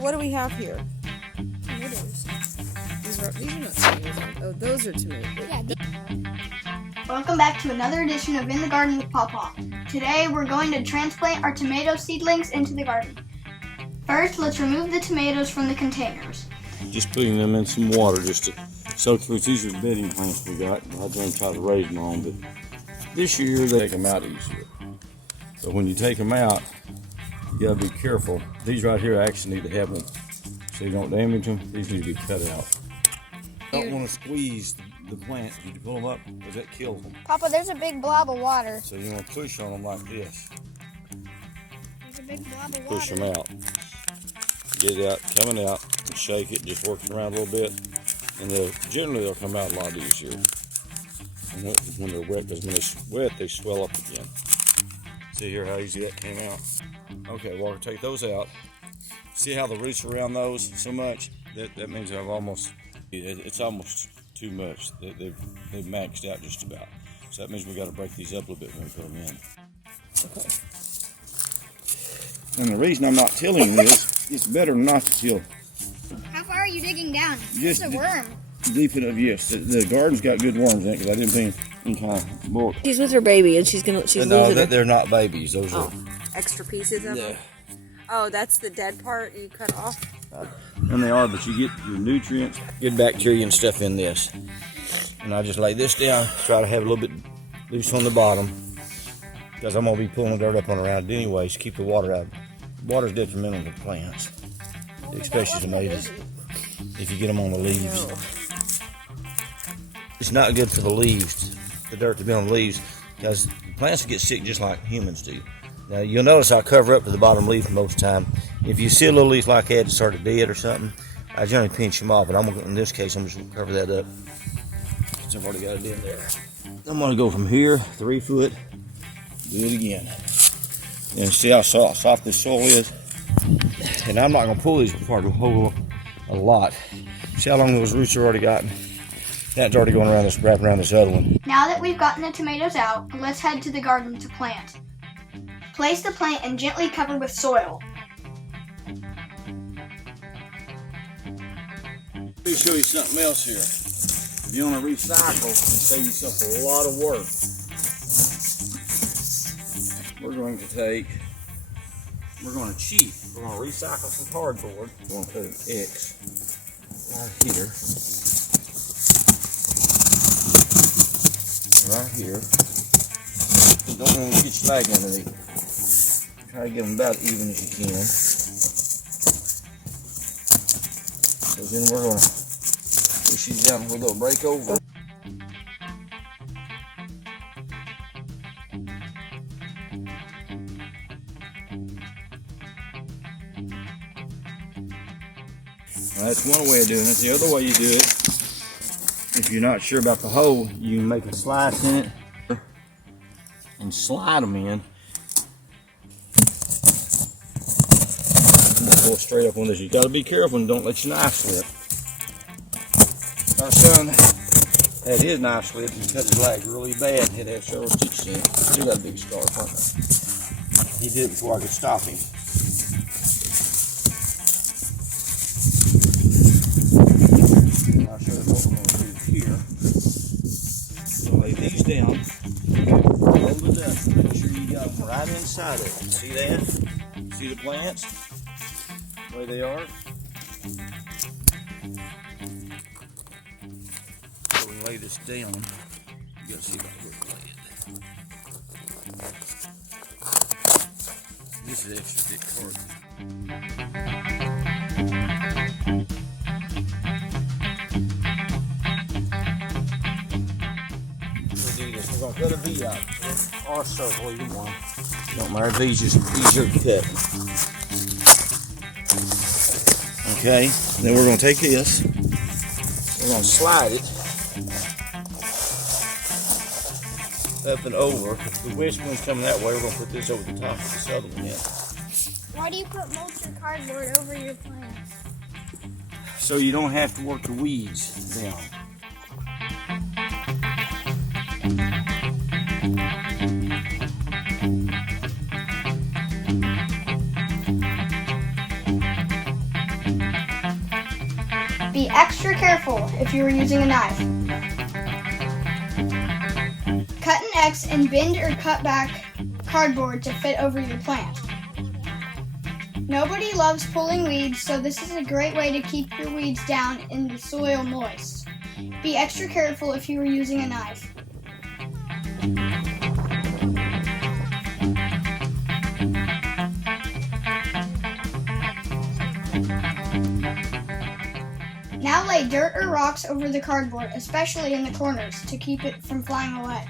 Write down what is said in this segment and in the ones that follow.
what do we have here? Tomatoes. These are not tomatoes. Oh, those are tomatoes. Yeah. Welcome back to another edition of In the Garden with Papaw. Today we're going to transplant our tomato seedlings into the garden. First, let's remove the tomatoes from the containers. Just putting them in some water just to soak through. These are bedding plants we got. I was going to try to raise them on, but this year they take them out easier. But when you take them out, you gotta be careful. These right here actually need to have them so you don't damage them. These need to be cut out. You don't want to squeeze the plants. Did you pull them up? Because that kills them. Papa, there's a big blob of water. So you want to push on them like this. There's a big blob of water. Push them out. Get it out, coming out, and shake it. Just work it around a little bit, and generally they'll come out a lot easier. And when they're wet, because when they're wet, they swell up again. See here how easy that came out. Okay, Walker, take those out. See how the roots around those so much? That means it's almost too much. They've maxed out just about. So that means we got to break these up a little bit when we put them in. Okay. And the reason I'm not tilling this, it's better not to till. How far are you digging down? Just It's a worm. Deep enough, yes. The garden's got good worms in it because I didn't think any kind of bulk. She's with her baby, and she's losing her. They're not babies. Those are Extra pieces of them? Oh, that's the dead part you cut off? And they are, but you get your nutrients, good bacteria and stuff in this. And I just lay this down, try to have a little bit loose on the bottom because I'm going to be pulling the dirt up on around it anyways, keep the water out. Water's detrimental to plants, especially tomatoes, if you get them on the leaves. No. It's not good for the leaves, the dirt to be on the leaves, because plants get sick just like humans do. Now you'll notice I cover up to the bottom leaf most of the time. If you see a little leaf like that sort of dead or something, I generally pinch them off, but in this case I'm just going to cover that up since I've already got it in there. I'm going to go from here, 3 foot, do it again. And see how soft this soil is? And I'm not going to pull these apart a whole lot. See how long those roots have already gotten? That's already going around this, wrapping around this other one. Now that we've gotten the tomatoes out, let's head to the garden to plant. Place the plant and gently cover with soil. Let me show you something else here. If you want to recycle and save yourself a lot of work, we're going to cheat. We're going to recycle some cardboard. We're going to put an X right here. Right here. Don't want to get slag underneath. Try to get them about even as you can. So then we're going to push these down with a little break over. Now that's one way of doing it. The other way you do it, if you're not sure about the hole, you can make a slice in it and slide them in. Pull straight up on this. You got to be careful and don't let your knife slip. Our son had his knife slip and cut his leg really bad and had several stitches in it. Still got a big scar from it. He did it before I could stop him. I'll show you what we're going to do here. So lay these down, roll it up, make sure you got them right inside of it. See that? See the plants? The way they are? So we lay this down. You gotta see if I can lay it. This is extra thick cardboard. We're going to cut a V out, or a circle, either one. Don't matter, V's just easier to cut. Okay, then we're going to take this, we're going to slide it up and over. If the west wind's coming that way, we're going to put this over the top of this other one in. Why do you put mulch or cardboard over your plants? So you don't have to work the weeds down. Be extra careful if you are using a knife. Cut an X and bend or cut back cardboard to fit over your plant. Nobody loves pulling weeds, so this is a great way to keep your weeds down and the soil moist. Be extra careful if you are using a knife. Now lay dirt or rocks over the cardboard, especially in the corners, to keep it from flying away.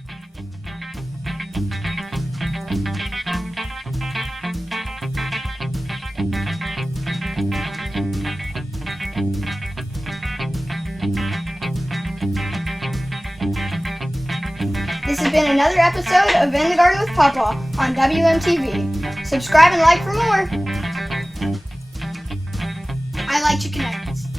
This has been another episode of In the Garden with Papaw on WMTV. Subscribe and like for more. I like chicken nuggets.